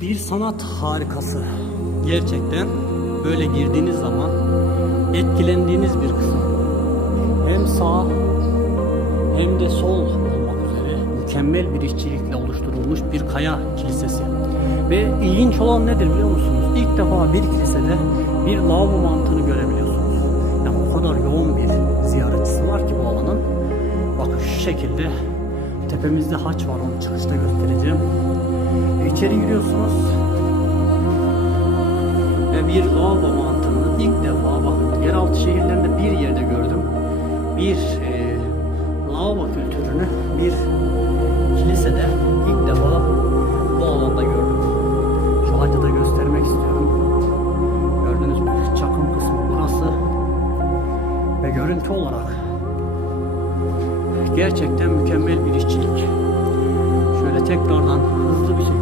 Bir sanat harikası. Gerçekten böyle girdiğiniz zaman etkilendiğiniz bir kısım. Hem sağ hem de sol olmak üzere mükemmel bir işçilikle oluşturulmuş bir kaya kilisesi. Ve ilginç olan nedir biliyor musunuz? İlk defa bir kilisede bir lavabo mantığını görebiliyorsunuz. Yani o kadar yoğun bir ziyaretçisi var ki bu alanın. Bakın şu şekilde tepemizde haç var onu çıkışta göstereceğim. İçeri giriyorsunuz ve bir lavabo mantığını ilk defa bakın yeraltı şehirlerinde bir yerde gördüm. Bir e, lavabo kültürünü bir kilisede ilk defa bu alanda gördüm. Şu hacı da göstermek istiyorum. Gördüğünüz mü? Çakım kısmı burası. Ve görüntü olarak gerçekten mükemmel bir işçilik. Şöyle tekrardan hızlı bir şekilde